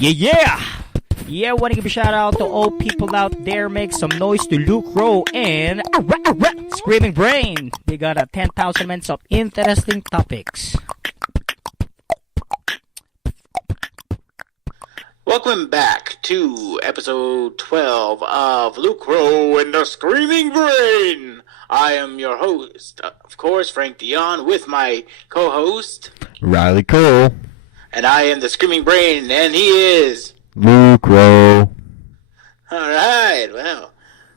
Yeah, want to give a shout out to all people out there. Make some noise to Lucro and Screaming Brain. They got 10,000 minutes of interesting topics. Welcome back to episode 12 of Lucro and the Screaming Brain. I am your host, of course, Frank Dion, with my co-host, Riley Cole. And I am the Screaming Brain, and he is... Lucro. Alright, well,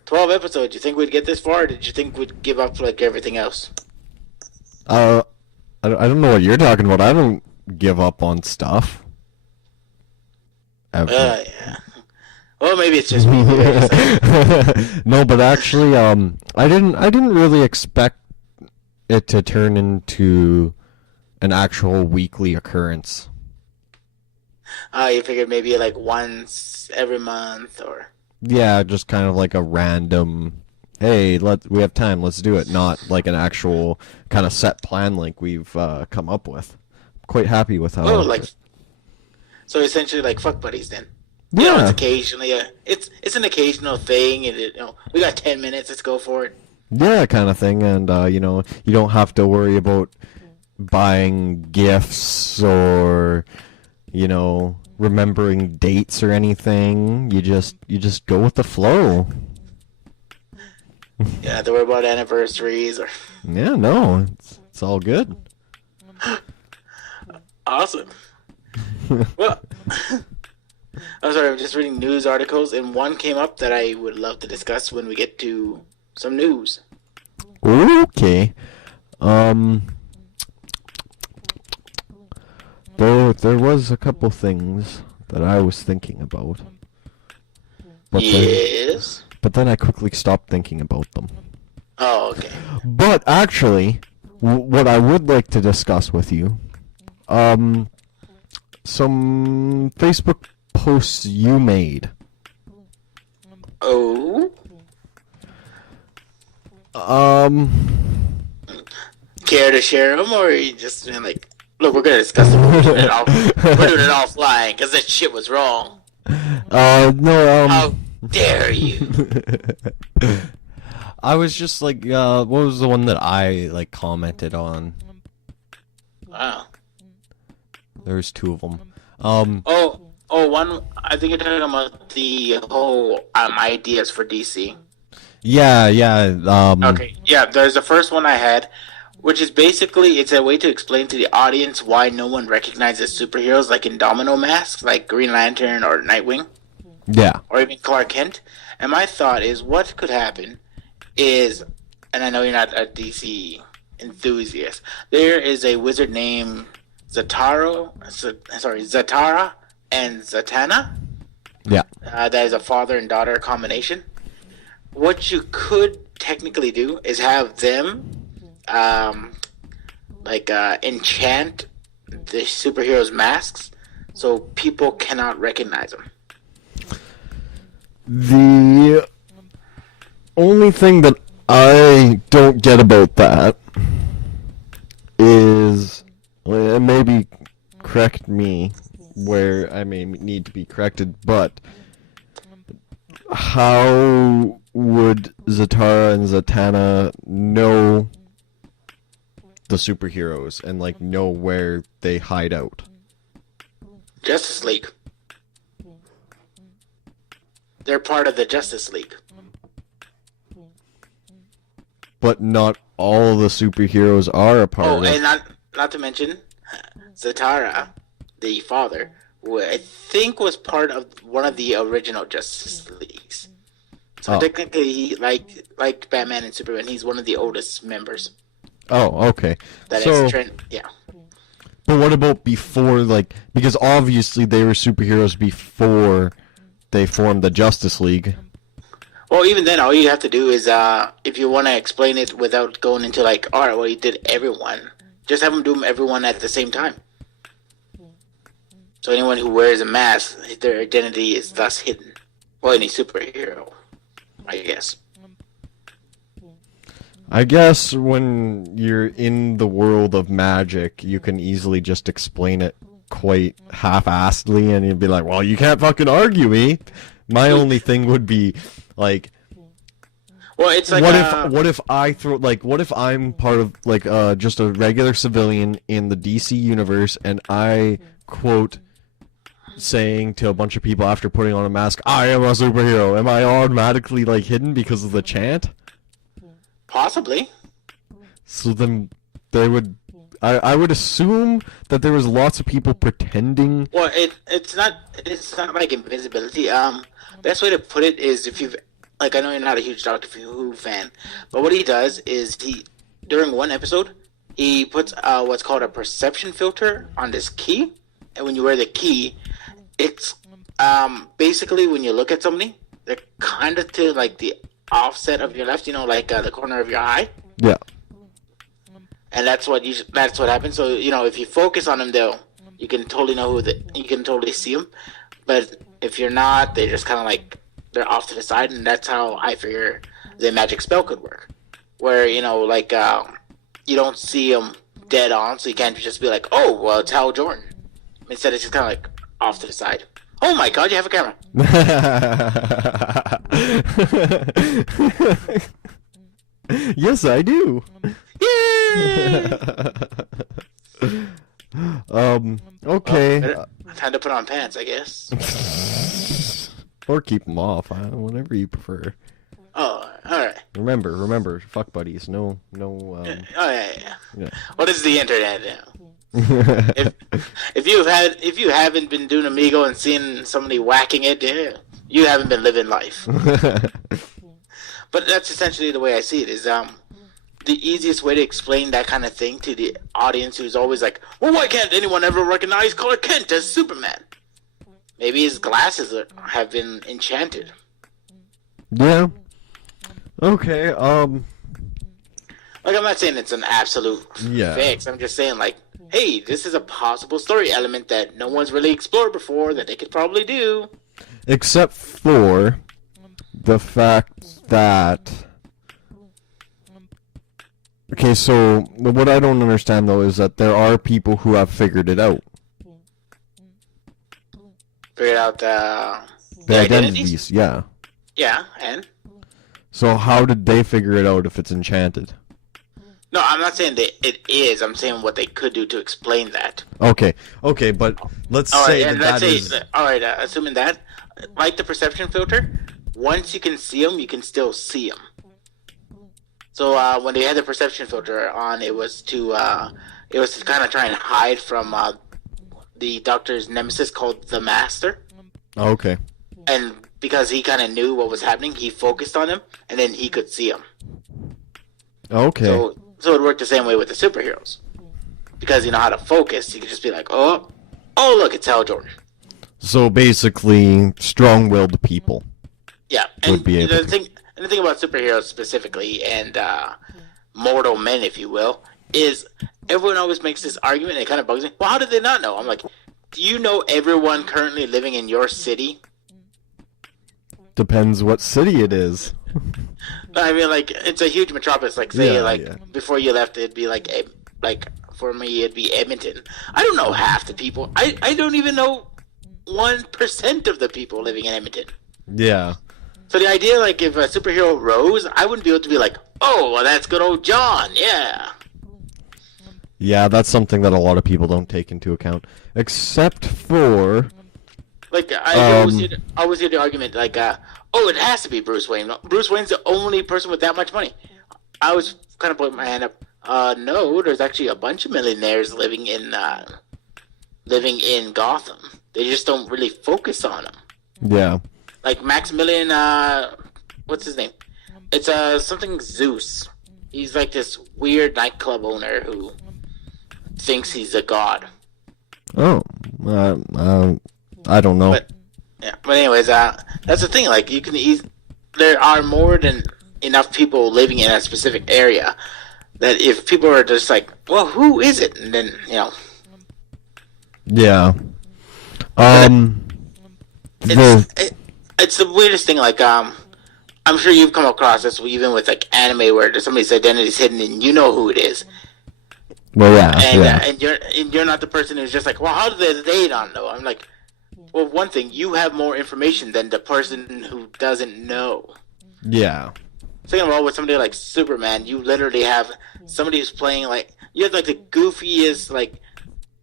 12 episodes. You think we'd get this far, or did you think we'd give up like everything else? I don't know what you're talking about. I don't give up on stuff. Yeah. Well, maybe it's just me. No, but actually, I didn't really expect it to turn into an actual weekly occurrence. You figured maybe like once every month, or... Yeah, just kind of like a random, hey, we have time, let's do it. Not like an actual kind of set plan like we've come up with. Quite happy with how. Oh, like... So essentially, like fuck buddies, then. Yeah. You know, it's occasionally it's an occasional thing, and we got 10 minutes. Let's go for it. Yeah, kind of thing, and you don't have to worry about buying gifts or remembering dates or anything. You just go with the flow. You don't have to worry about anniversaries or. Yeah, no, it's all good. Awesome. Well, I'm sorry, I'm just reading news articles, and one came up that I would love to discuss when we get to some news. Okay. There was a couple things that I was thinking about. Yes? But then I quickly stopped thinking about them. Oh, okay. But actually, what I would like to discuss with you, some Facebook posts you made. Oh? Care to share them, or are you just like, look, we're gonna discuss them, we're doing it offline, because that shit was wrong. No, How dare you? I was just like, what was the one that I, commented on? Wow. There's two of them. One, I think you're talking about the whole, ideas for DC. Yeah, Okay, yeah, there's the first one I had, which is basically, it's a way to explain to the audience why no one recognizes superheroes like in domino masks, like Green Lantern or Nightwing. Yeah. Or even Clark Kent. And my thought is, what could happen is, and I know you're not a DC enthusiast, there is a wizard named Zatara and Zatanna. Yeah. That is a father and daughter combination. What you could technically do is have them enchant the superheroes' masks so people cannot recognize them. The only thing that I don't get about that is, and maybe correct me where I may need to be corrected, but how would Zatara and Zatanna know the superheroes and know where they hide out? Justice League. They're part of the Justice League. But not all the superheroes are a part of it. And not to mention, Zatara, the father, who I think was part of one of the original Justice Leagues. So technically, like Batman and Superman, he's one of the oldest members. Oh, okay. Yeah. But what about before, because obviously they were superheroes before they formed the Justice League. Well, even then, all you have to do is, if you want to explain it without going into alright, well, you did everyone. Just have them do everyone at the same time. So anyone who wears a mask, their identity is thus hidden. Well, any superhero, I guess. I guess when you're in the world of magic, you can easily just explain it quite half-assedly, and you'd be like, well, you can't fucking argue me. My only thing would be, like, well, it's like what if I'm part of, like, just a regular civilian in the DC universe, and I quote saying to a bunch of people after putting on a mask, I am a superhero. Am I automatically, like, hidden because of the chant? Possibly. So then they would... I would assume that there was lots of people pretending... Well, it's not like invisibility. Best way to put it is if you've... Like, I know you're not a huge Doctor Who fan, but what he does is during one episode, he puts what's called a perception filter on this key, and when you wear the key, it's basically when you look at somebody, they're kind of to like the offset of your left, like the corner of your eye. Yeah. And that's what happens. So if you focus on them, you can totally know you can totally see them. But if you're not, they just kind of like they're off to the side, and that's how I figure the magic spell could work. Where you don't see them dead on, so you can't just be like, oh, well, it's Hal Jordan. Instead, it's just kind of like off to the side. Oh my God, you have a camera. Yes, I do. Yeah. Okay. Well, time to put on pants, I guess. Or keep them off, whatever you prefer. Oh, all right. Remember, fuck buddies. No. Yeah. What is the internet now? if you haven't been doing Amigo and seeing somebody whacking it, you haven't been living life. But that's essentially the way I see it. Is the easiest way to explain that kind of thing to the audience who's always like, well, why can't anyone ever recognize Clark Kent as Superman? Maybe his glasses have been enchanted. Yeah. Okay. Like, I'm not saying it's an absolute fix. I'm just saying, like, hey, this is a possible story element that no one's really explored before that they could probably do. Except for the fact that... Okay, so what I don't understand, though, is that there are people who have figured it out. Figured out the identities, yeah. Yeah, and? So how did they figure it out if it's enchanted? No, I'm not saying that it is. I'm saying what they could do to explain that. Okay, but let's say that is... All right, assuming that, like the perception filter, once you can see them, you can still see them. So when they had the perception filter on, it was to kind of try and hide from the Doctor's nemesis called the Master. Okay. And because he kind of knew what was happening, he focused on him, and then he could see him. Okay. So it worked the same way with the superheroes. Because you know how to focus, you could just be like, oh, look, it's Hal Jordan. So basically, strong-willed people. Yeah, and the thing about superheroes specifically, and mortal men, if you will, is everyone always makes this argument, and it kind of bugs me. Well, how did they not know? I'm like, do you know everyone currently living in your city? Depends what city it is. I mean, like, it's a huge metropolis. Like, say, before you left, it'd be like for me, it'd be Edmonton. I don't know half the people. I don't even know 1% of the people living in Edmonton. Yeah. So the idea, like, if a superhero rose, I wouldn't be able to be like, oh, well, that's good old John, yeah. Yeah, that's something that a lot of people don't take into account. Except for... Like, I always hear the argument, like, oh, it has to be Bruce Wayne. Bruce Wayne's the only person with that much money. I was kind of putting my hand up. No, there's actually a bunch of millionaires living in Gotham. They just don't really focus on them. Yeah. Like Maximilian, what's his name? It's something Zeus. He's like this weird nightclub owner who thinks he's a god. Oh, I don't know. But anyways, that's the thing. Like, there are more than enough people living in a specific area that if people are just like, well, who is it? And then Yeah. It's the weirdest thing. Like, I'm sure you've come across this even with like anime where somebody's identity is hidden and you know who it is. Well, yeah, and you're not the person who's just like, well, how did they not know? I'm like, well, one thing, you have more information than the person who doesn't know. Yeah. Second of all, with somebody like Superman, you literally have somebody who's playing like, you have like the goofiest, like,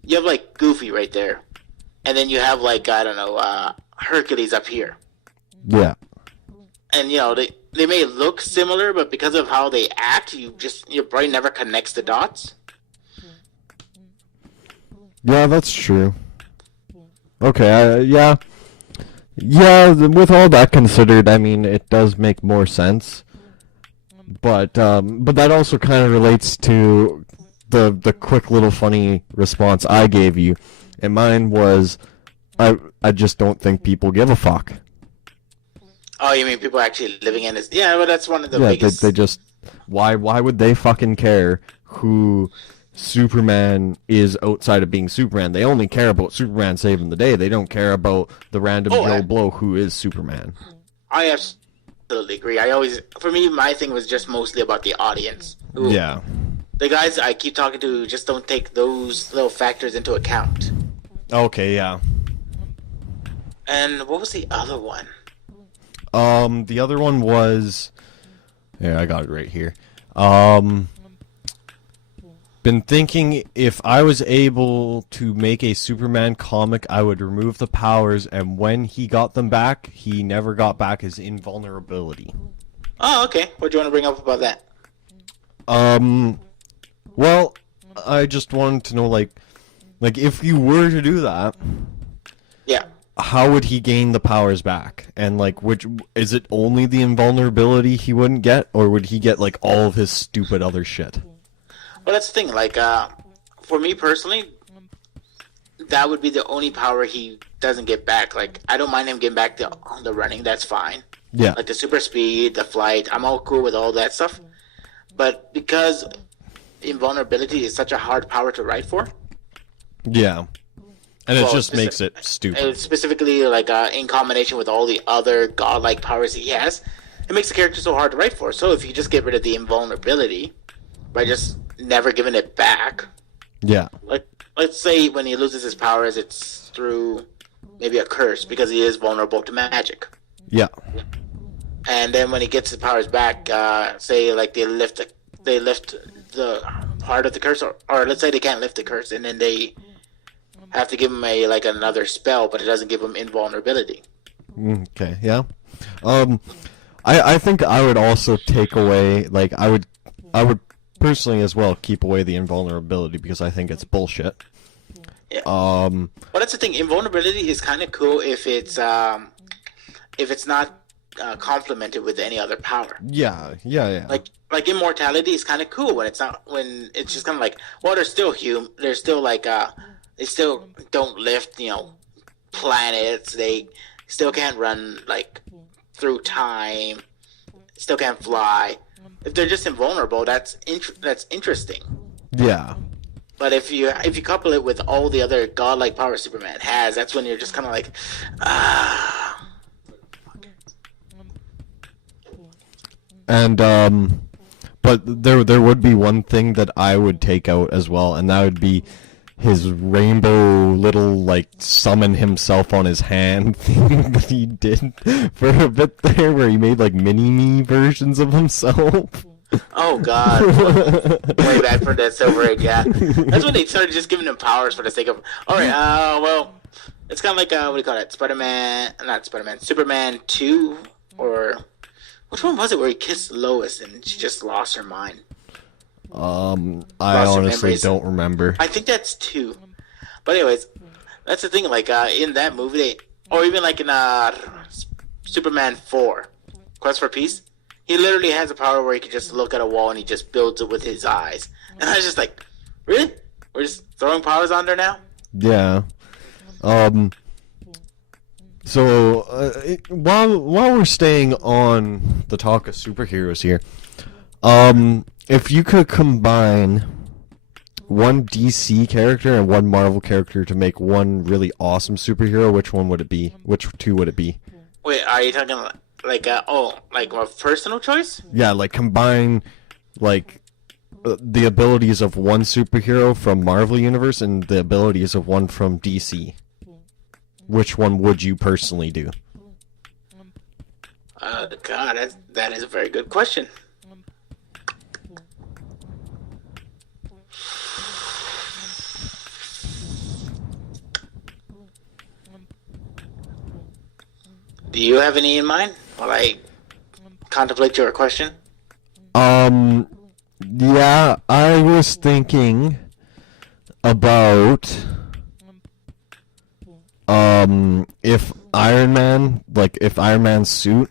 you have like Goofy right there, and then you have like, I don't know, Hercules up here. Yeah. And you know, they may look similar, but because of how they act, your brain never connects the dots. Yeah, that's true. Okay, yeah. With all that considered, I mean, it does make more sense. But that also kind of relates to the quick little funny response I gave you. And mine was, I just don't think people give a fuck. Oh, you mean people actually living in this? Yeah, but that's one of the biggest. They just, why would they fucking care who Superman is outside of being Superman? They only care about Superman saving the day. They don't care about the random Joe Blow who is Superman. I absolutely agree. For me, my thing was just mostly about the audience. Yeah. The guys I keep talking to just don't take those little factors into account. Okay, yeah. And what was the other one? The other one was... Yeah, I got it right here. Been thinking if I was able to make a Superman comic, I would remove the powers, and when he got them back, he never got back his invulnerability. Oh, okay. What do you want to bring up about that? Well, I just wanted to know, like if you were to do that... Yeah. How would he gain the powers back? And, like, which is it only the invulnerability he wouldn't get, or would he get, like, all of his stupid other shit? Well, that's the thing. Like, for me personally, that would be the only power he doesn't get back. Like, I don't mind him getting back the running. That's fine. Yeah. Like the super speed, the flight. I'm all cool with all that stuff. But because invulnerability is such a hard power to write for. Yeah. And it just makes it stupid. And specifically, like, in combination with all the other godlike powers he has, it makes the character so hard to write for. So if you just get rid of the invulnerability by just never giving it back... Yeah. Like, let's say when he loses his powers, it's through maybe a curse, because he is vulnerable to magic. Yeah. And then when he gets his powers back, say, like, they lift the part of the curse, or let's say they can't lift the curse, and then they... have to give him another spell, but it doesn't give him invulnerability. Okay, yeah. I think I would also take away, like, I would personally as well keep away the invulnerability, because I think it's bullshit. Yeah. Well, that's the thing. Invulnerability is kind of cool if it's not complemented with any other power. Yeah. Like immortality is kind of cool when it's just kind of like, well, they're still human. They're still they still don't lift, planets. They still can't run, like, through time. Still can't fly. If they're just invulnerable, that's interesting. Yeah. But if you couple it with all the other godlike powers Superman has, that's when you're just kind of like, And but there would be one thing that I would take out as well, and that would be his rainbow little, like, summon himself on his hand thing that he did for a bit there, where he made, like, mini-me versions of himself. Oh, God. Way back for the Silver Age, yeah. That's when they started just giving him powers for the sake of... Alright, well, it's kind of like, what do you call it? Superman 2, or... Which one was it where he kissed Lois and she just lost her mind? I honestly don't remember. I think that's 2. But anyways, that's the thing, like, in that movie, or even like in Superman 4, Quest for Peace, he literally has a power where he can just look at a wall and he just builds it with his eyes. And I was just like, really? We're just throwing powers on there now? Yeah. So, while we're staying on the talk of superheroes here, if you could combine one DC character and one Marvel character to make one really awesome superhero, which one would it be? Which two would it be? Wait, are you talking like a personal choice? Yeah, like combine, like, the abilities of one superhero from Marvel Universe and the abilities of one from DC. Which one would you personally do? God, that is a very good question. Do you have any in mind while I contemplate your question? Yeah, I was thinking about if Iron Man's suit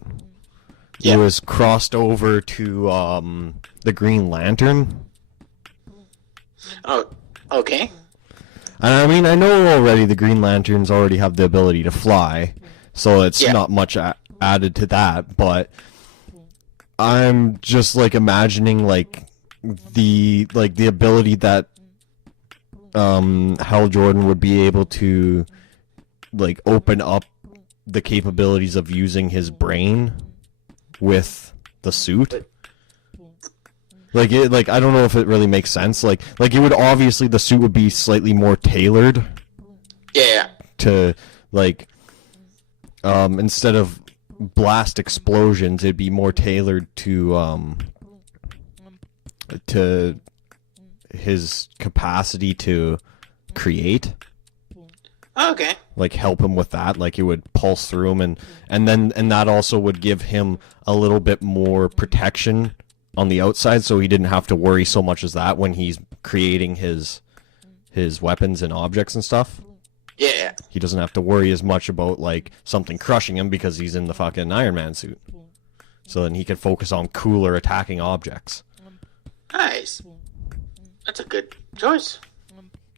was crossed over to the Green Lantern. Oh, okay. And I mean, I know already the Green Lanterns already have the ability to fly, so it's not much added to that, but I'm just like imagining like the ability that Hal Jordan would be able to like open up the capabilities of using his brain with the suit. Like I don't know if it really makes sense. Like it would obviously, the suit would be slightly more tailored. Yeah. To like instead of blast explosions, it'd be more tailored to his capacity to create. Okay. Like help him with that, like it would pulse through him, and that also would give him a little bit more protection on the outside, so he didn't have to worry so much as that when he's creating his weapons and objects and stuff. Yeah. He doesn't have to worry as much about like something crushing him because he's in the fucking Iron Man suit. So then he can focus on cooler attacking objects. Nice. That's a good choice.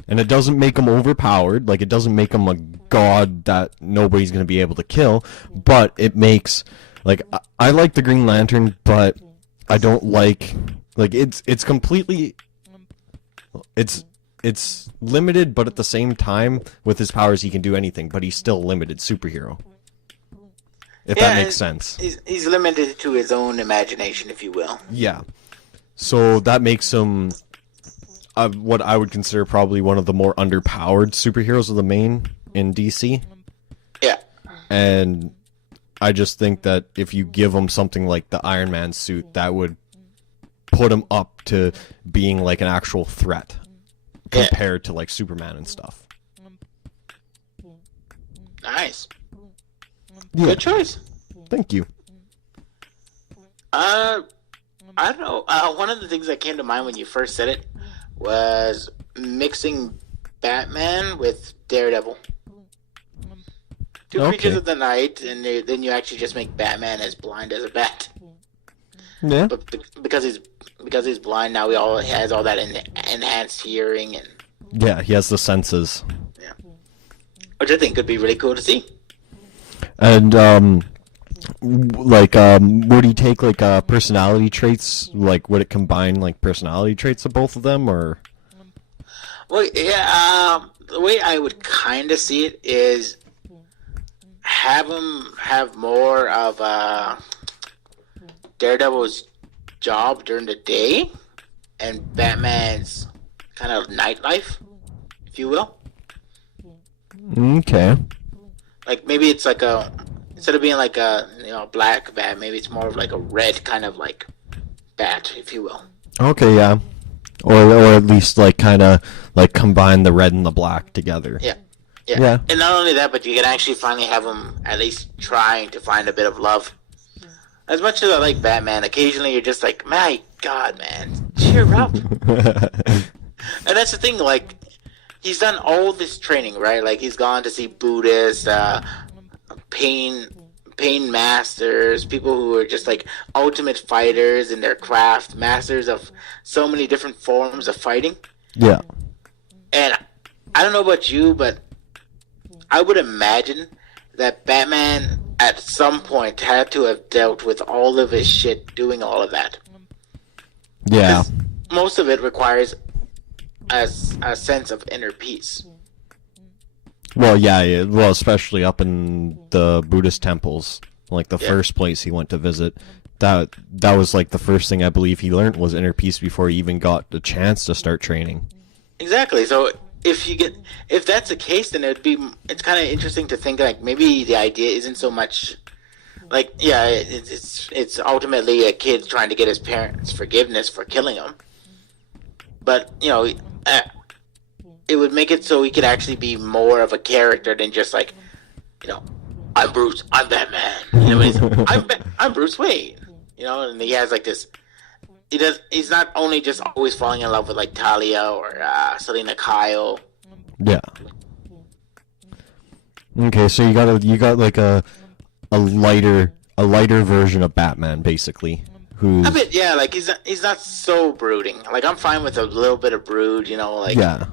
And it doesn't make him overpowered, like it doesn't make him a god that nobody's going to be able to kill, but it makes, like, I like the Green Lantern, but I don't like it's completely, it's limited, but at the same time, with his powers he can do anything, but he's still a limited superhero. If that makes sense. He's limited to his own imagination, if you will. Yeah. So that makes him what I would consider probably one of the more underpowered superheroes of the main in DC. Yeah. And I just think that if you give him something like the Iron Man suit, that would put him up to being like an actual threat compared to like Superman and stuff. Nice. Yeah. Good choice. Thank you. I don't know. One of the things that came to mind when you first said it was mixing Batman with Daredevil. Two creatures of the night, and then you actually just make Batman as blind as a bat. Yeah. But because he's blind now, he has all that enhanced hearing and. Yeah, he has the senses. Yeah. Which I think could be really cool to see. And would he take like personality traits? Like, would it combine like personality traits of both of them, or? Well, yeah. The way I would kind of see it is have him have more of Daredevil's job during the day and Batman's kind of nightlife, if you will. Okay. Like maybe it's like instead of being like a black bat, maybe it's more of like a red kind of like bat, if you will. Okay, yeah. Or at least like kind of like combine the red and the black together. Yeah. Yeah. And not only that, but you can actually finally have him at least trying to find a bit of love. As much as I like Batman, occasionally you're just like, my God, man, cheer up. And that's the thing, like, he's done all this training, right? Like, he's gone to see Buddhists, pain masters, people who are just, like, ultimate fighters in their craft, masters of so many different forms of fighting. Yeah. And I don't know about you, but I would imagine that Batman at some point had to have dealt with all of his shit doing all of that. Yeah. Most of it requires a sense of inner peace. Well, yeah. Well, especially up in the Buddhist temples, like the first place he went to visit, that was like the first thing I believe he learned was inner peace before he even got the chance to start training. Exactly. So if that's the case, then it's kind of interesting to think like maybe the idea isn't so much like it's ultimately a kid trying to get his parents' forgiveness for killing him, but it would make it so he could actually be more of a character than just like, I'm Bruce, I'm Batman. I'm Bruce Wayne. And he has like this. He's not only just always falling in love with like Talia or Selena Kyle. Yeah. Okay, so you got like a lighter version of Batman, basically. Who's a bit, yeah. Like he's not so brooding. Like I'm fine with a little bit of brood. Like yeah.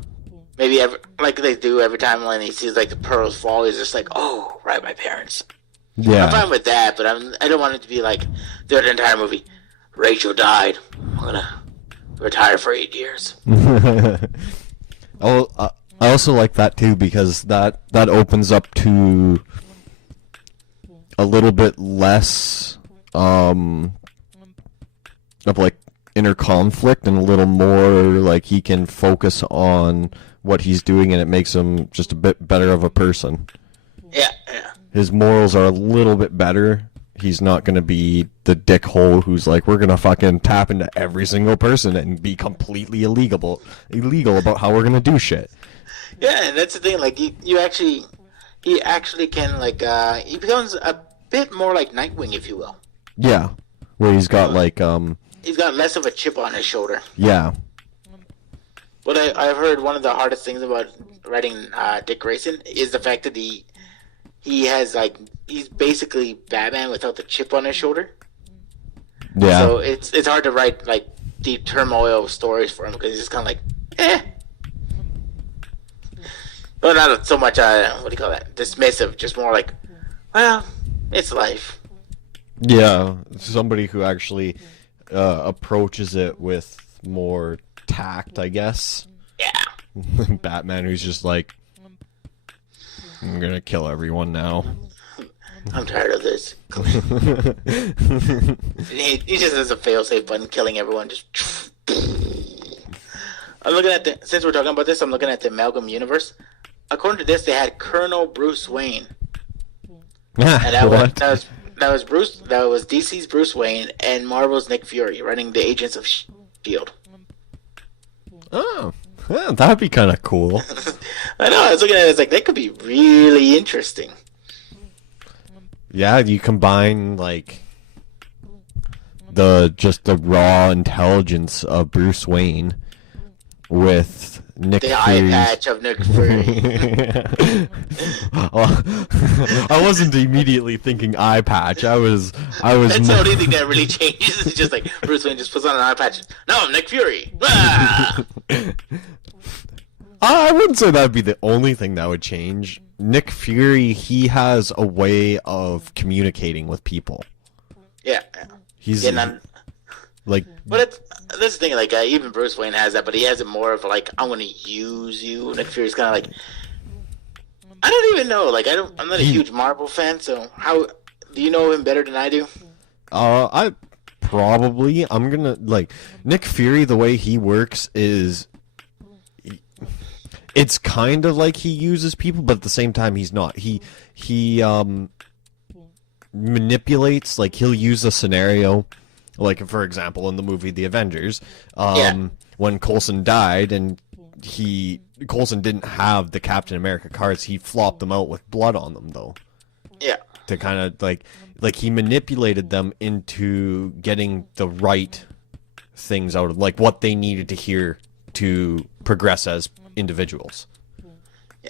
Maybe like they do every time when he sees like the pearls fall, he's just like, oh, right, my parents. Yeah. I'm fine with that, but I don't want it to be like the entire movie. Rachel died. I'm gonna retire for 8 years. I also like that too because that opens up to a little bit less of like inner conflict and a little more like he can focus on what he's doing and it makes him just a bit better of a person. Yeah. His morals are a little bit better. He's not going to be the dickhole who's like, we're going to fucking tap into every single person and be completely illegal about how we're going to do shit. Yeah, and that's the thing. Like, he actually can, like, he becomes a bit more like Nightwing, if you will. Yeah, where he's got, like, he's got less of a chip on his shoulder. Yeah. What I've heard one of the hardest things about writing Dick Grayson is the fact that he has, like, he's basically Batman without the chip on his shoulder. Yeah. So it's hard to write, like, deep turmoil stories for him because he's just kind of like, eh. But not so much, what do you call that? Dismissive. Just more like, well, it's life. Yeah. Somebody who actually approaches it with more tact, I guess. Yeah. Batman who's just like, I'm gonna kill everyone now. I'm tired of this. he just has a fail-safe button, killing everyone. Just. I'm looking at since we're talking about this, I'm looking at the Amalgam universe. According to this, they had Colonel Bruce Wayne, and that was DC's Bruce Wayne and Marvel's Nick Fury running the Agents of S.H.I.E.L.D. Oh, yeah, that'd be kind of cool. I know. I was looking at it. It's like that could be really interesting. Yeah, you combine like the raw intelligence of Bruce Wayne with Nick the Fury's... eye patch of Nick Fury. Well, I wasn't immediately thinking eye patch. I was. That's the only thing that really changes. It's just like Bruce Wayne just puts on an eye patch. No, I'm Nick Fury. Ah! I wouldn't say that'd be the only thing that would change. Nick Fury, he has a way of communicating with people. Yeah. He's like. But this thing, like even Bruce Wayne has that, but he has it more of like, I'm gonna use you. Nick Fury's kind of like, I don't even know. Like I'm not a huge Marvel fan, so how do you know him better than I do? I'm gonna like Nick Fury. The way he works is. It's kind of like he uses people, but at the same time, he's not. He manipulates. Like he'll use a scenario, like for example, in the movie The Avengers, when Coulson died, and Coulson didn't have the Captain America cards. He flopped them out with blood on them, though. Yeah. To kind of like he manipulated them into getting the right things out of like what they needed to hear to progress as individuals.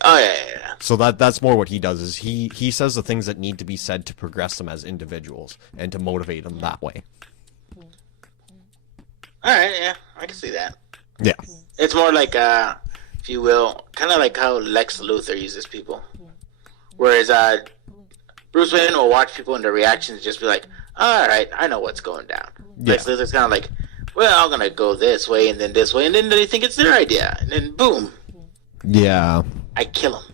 Oh yeah. So that's more what he does is he says the things that need to be said to progress them as individuals and to motivate them that way. Alright, yeah, I can see that. Yeah. It's more like if you will, kind of like how Lex Luthor uses people. Whereas Bruce Wayne will watch people and their reactions just be like, alright, I know what's going down. Yeah. Lex Luthor's kind of like, well, I'm gonna go this way and then this way, and then they think it's their idea, and then boom. Yeah. I kill him.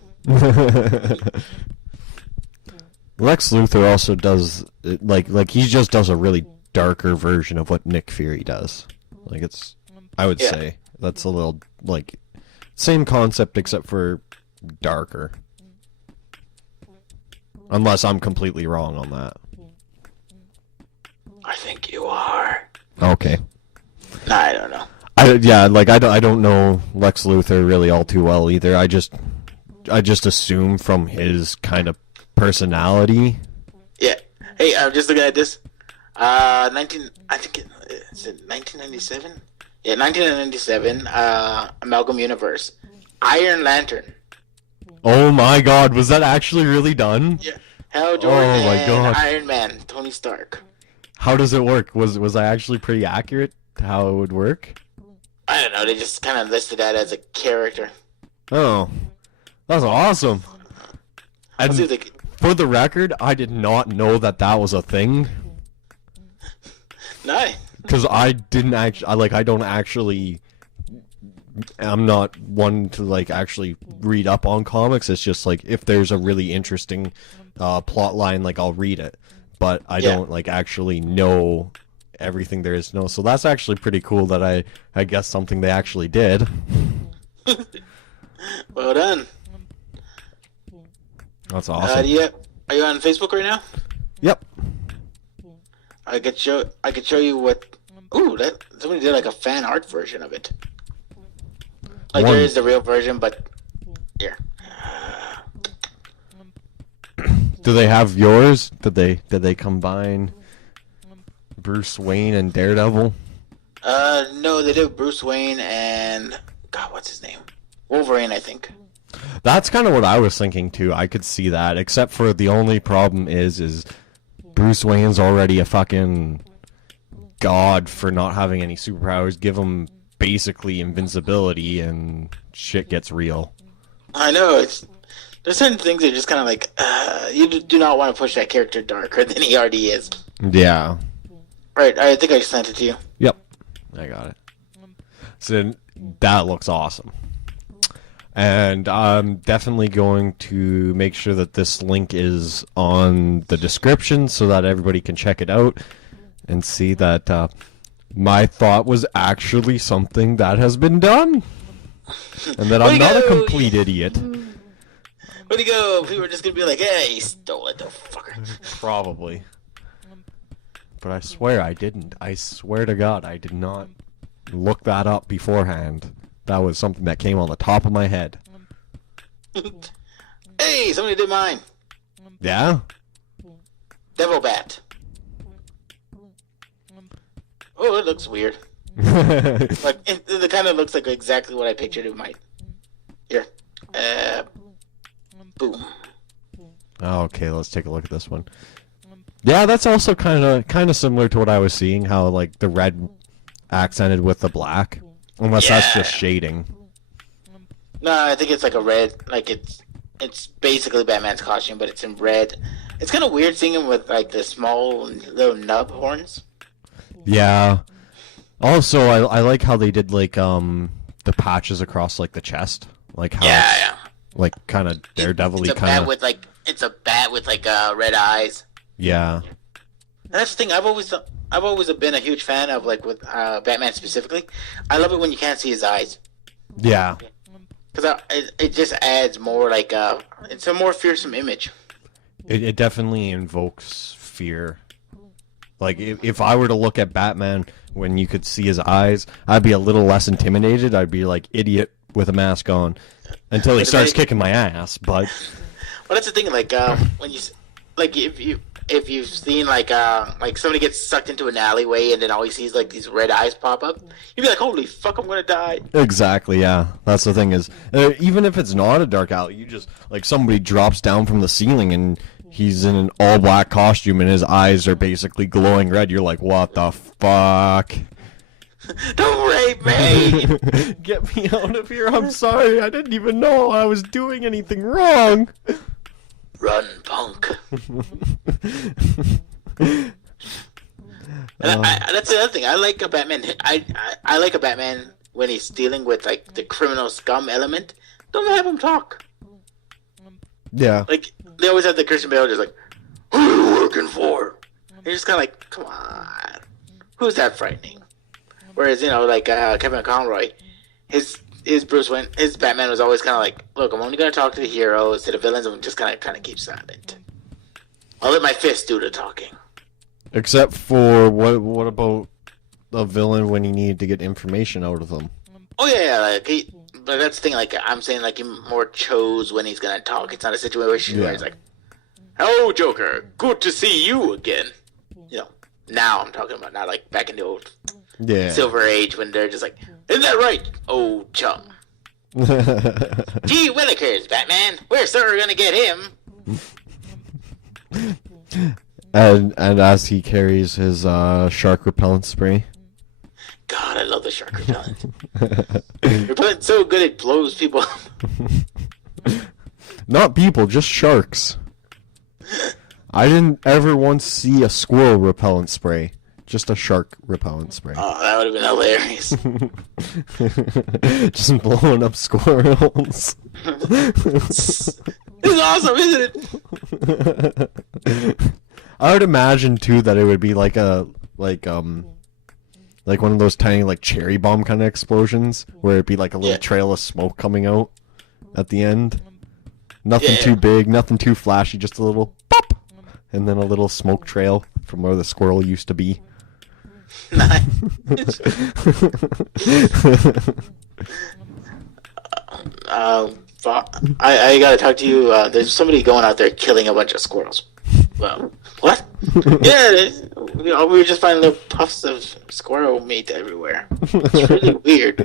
Lex Luthor also does like he just does a really darker version of what Nick Fury does. Like it's, I would say that's a little like same concept except for darker. Unless I'm completely wrong on that. I think you are. Okay. Nah, I don't know. I don't know Lex Luthor really all too well either. I just assume from his kind of personality. Yeah. Hey, I'm just looking at this. I think is it 1997? Yeah, 1997. Amalgam Universe. Iron Lantern. Oh my God, was that actually really done? Yeah. Hal Jordan Oh my and God. Iron Man. Tony Stark. How does it work? Was I actually pretty accurate to how it would work? I don't know. They just kind of listed that as a character. Oh, that's awesome. Let's see And if they... for the record, I did not know that was a thing. Nice. Because I didn't actually, I don't actually, I'm not one to, like, actually read up on comics. It's just, like, if there's a really interesting plot line, like, I'll read it. But I don't, like, actually know everything there is to know. So that's actually pretty cool that I guess something they actually did. Well done. That's awesome. Are you on Facebook right now? Yep. I could show you what. Ooh, that somebody did like a fan art version of it. Like there is the real version, but here. Do they have yours? Did they combine Bruce Wayne and Daredevil? No, they did Bruce Wayne and God, what's his name? Wolverine, I think. That's kind of what I was thinking too. I could see that, except for the only problem is Bruce Wayne's already a fucking god for not having any superpowers. Give him basically invincibility and shit gets real. I know, there's certain things that are just kind of like, you do not want to push that character darker than he already is. Yeah. Right, I think I just sent it to you. Yep. I got it. So that looks awesome. And I'm definitely going to make sure that this link is on the description so that everybody can check it out and see that my thought was actually something that has been done. And that I'm not a complete idiot. Where'd he go? People are just going to be like, hey, he stole it, the fucker. Probably. But I swear I didn't. I swear to God I did not look that up beforehand. That was something that came on the top of my head. Hey, somebody did mine. Yeah? Devil Bat. Oh, it looks weird. Like it kind of looks like exactly what I pictured it might. Here. Boom. Okay, let's take a look at this one. Yeah, that's also kind of similar to what I was seeing, how like the red accented with the black. Unless that's just shading. No, I think it's like a red, like it's basically Batman's costume, but it's in red. It's kind of weird seeing him with like the small little nub horns. Yeah. Also, I like how they did like the patches across like the chest, like how it's, like kind of Daredevil-y kind of. It's a bat with like red eyes. Yeah. And that's the thing. I've always been a huge fan of like with Batman specifically. I love it when you can't see his eyes. Yeah. Because it just adds more like it's a more fearsome image. It definitely invokes fear. Like if I were to look at Batman when you could see his eyes, I'd be a little less intimidated. I'd be like idiot with a mask on until he starts kicking my ass. But well, that's the thing. Like when you like if you've seen like somebody gets sucked into an alleyway and then all he sees like these red eyes pop up, you'd be like, holy fuck, I'm gonna die. Exactly, yeah. That's the thing is, even if it's not a dark alley, you just like somebody drops down from the ceiling and he's in an all black costume and his eyes are basically glowing red. You're like, what the fuck? Don't rape me! Get me out of here! I'm sorry, I didn't even know I was doing anything wrong. Run, punk. That's the other thing. I like a Batman. I like a Batman when he's dealing with like the criminal scum element. Don't have him talk. Yeah. Like they always have the Christian Bale just like, who are you working for? And you're just kind of like, come on. who's that frightening? Whereas, like Kevin Conroy, his Bruce Wayne, his Batman was always kind of like, look, I'm only going to talk to the heroes, to the villains, I'm just going to keep silent. I'll let my fist do the talking. Except for, what about a villain when he needed to get information out of them? Oh, yeah, but that's the thing, like, I'm saying, like, he more chose when he's going to talk. It's not a situation where he's like, hello, Joker, good to see you again. Now I'm talking about, not like back in the old Silver Age when they're just like, isn't that right, old chum? Gee willikers, Batman, we're sure gonna get him. And as he carries his shark repellent spray. God, I love the shark repellent. Repellent's so good it blows people up. Not people, just sharks. I didn't ever once see a squirrel repellent spray. Just a shark repellent spray. Oh, that would have been hilarious. Just blowing up squirrels. It's awesome, isn't it? I would imagine too that it would be like like one of those tiny like cherry bomb kind of explosions where it'd be like a little trail of smoke coming out at the end. Nothing too big, nothing too flashy, just a little pop, and then a little smoke trail from where the squirrel used to be. Nice. I gotta talk to you. There's somebody going out there killing a bunch of squirrels. Well, what? Yeah, we were just finding little puffs of squirrel meat everywhere. It's really weird.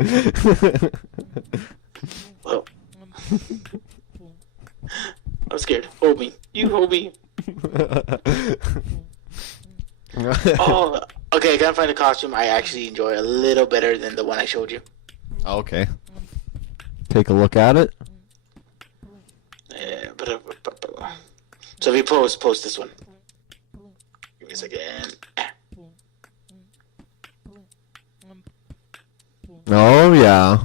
Whoa. I'm scared. Hold me. You hold me. Oh, okay. I gotta find a costume I actually enjoy a little better than the one I showed you. Okay. Take a look at it. Yeah, so if you post this one. Give me a second. Oh yeah.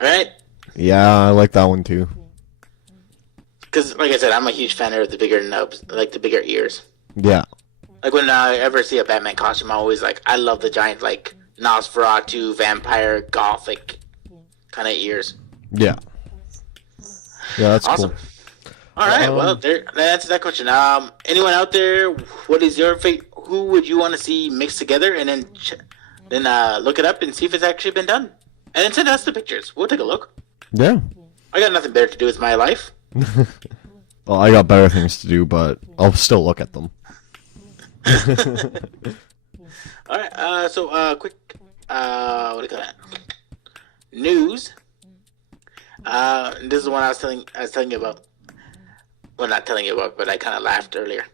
Alright? Yeah, I like that one too. Because, like I said, I'm a huge fan of the bigger nubs, like the bigger ears. Yeah. Like when I ever see a Batman costume, I'm always like, I love the giant, like, Nosferatu, vampire, gothic kind of ears. Yeah. Yeah, that's awesome. Cool. All right, well, that answers that question. Anyone out there? What is your favorite? Who would you want to see mixed together, and then look it up and see if it's actually been done, and then send us the pictures. We'll take a look. Yeah. I got nothing better to do with my life. Well, I got better things to do, but I'll still look at them. All right. So quick. What do you call that? News. This is the one I was telling you about. Well, not telling you about, but I kind of laughed earlier.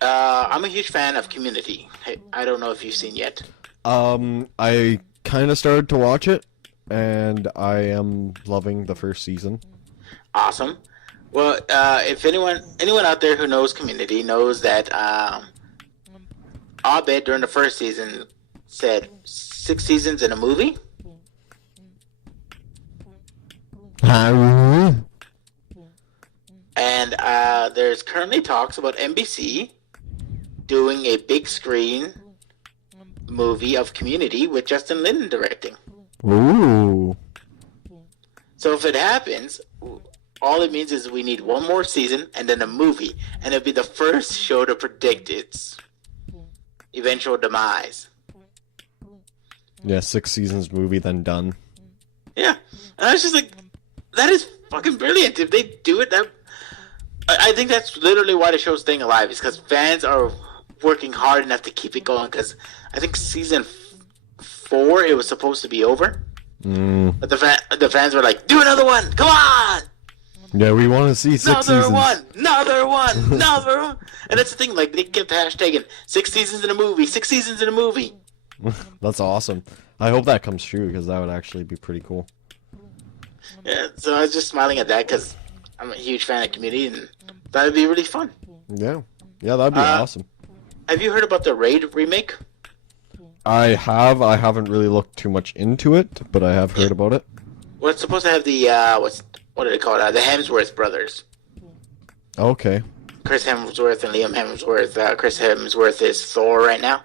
I'm a huge fan of Community. I don't know if you've seen yet. I kind of started to watch it, and I am loving the first season. Awesome. Well, if anyone out there who knows Community knows that Abed during the first season said 6 seasons in a movie. And there's currently talks about NBC doing a big screen movie of Community with Justin Lin directing. Ooh. So if it happens, all it means is we need one more season and then a movie, and it'll be the first show to predict its eventual demise. Yeah, 6 seasons movie, then done. Yeah, and I was just like, that is fucking brilliant. If they do it, I think that's literally why the show's staying alive, is because fans are working hard enough to keep it going, because I think season 4, it was supposed to be over. But the fans were like, do another one, come on! Yeah, we want to see 6 seasons. Another one! And that's the thing, like, they kept hashtagging 6 seasons in a movie, 6 seasons in a movie. That's awesome. I hope that comes true, because that would actually be pretty cool. Yeah, so I was just smiling at that, because I'm a huge fan of Community, and that would be really fun. Yeah, that'd be awesome. Have you heard about the Raid remake? I haven't really looked too much into it, but I have heard about it. Well, it's supposed to have the, what do they call it? The Hemsworth brothers. Okay. Chris Hemsworth and Liam Hemsworth. Chris Hemsworth is Thor right now.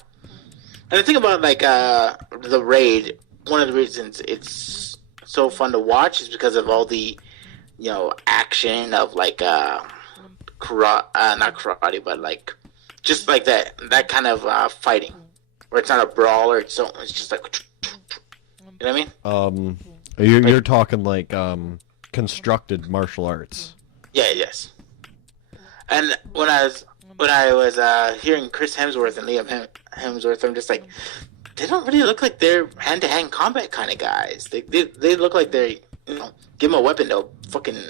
And the thing about like the raid, one of the reasons it's so fun to watch is because of all the action of like not karate, but like just like that kind of fighting, where it's not a brawl or it's just like you know what I mean? You're talking like constructed martial arts. Yeah, yes. And when I was hearing Chris Hemsworth and Liam Hemsworth, I'm just like, they don't really look like they're hand-to-hand combat kind of guys. They look like they're, give them a weapon, they'll fucking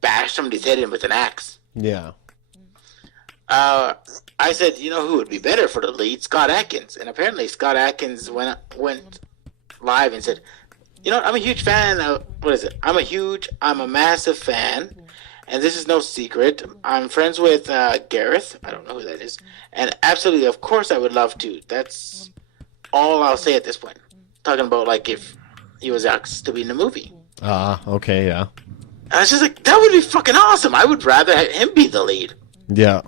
bash somebody's head in with an axe. Yeah. I said, who would be better for the lead? Scott Adkins. And apparently Scott Adkins went live and said, I'm a huge fan of, what is it? I'm a massive fan, and this is no secret. I'm friends with Gareth. I don't know who that is. And absolutely, of course I would love to. That's all I'll say at this point. Talking about, like, if he was asked to be in the movie. Okay, yeah. I was just like, that would be fucking awesome. I would rather have him be the lead. Yeah.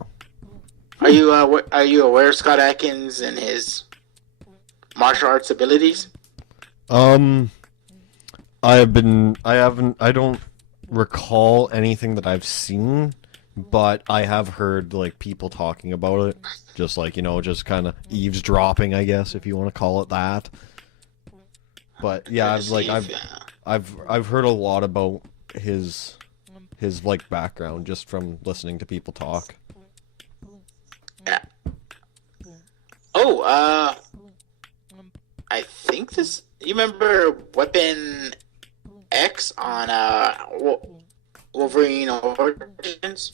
Are you aware of Scott Adkins and his martial arts abilities? I don't recall anything that I've seen, but I have heard like people talking about it, just like, just kind of eavesdropping, I guess, if you want to call it that. But yeah, I've heard a lot about his like background just from listening to people talk. Yeah. Oh, I think this. You remember Weapon X on Wolverine Origins?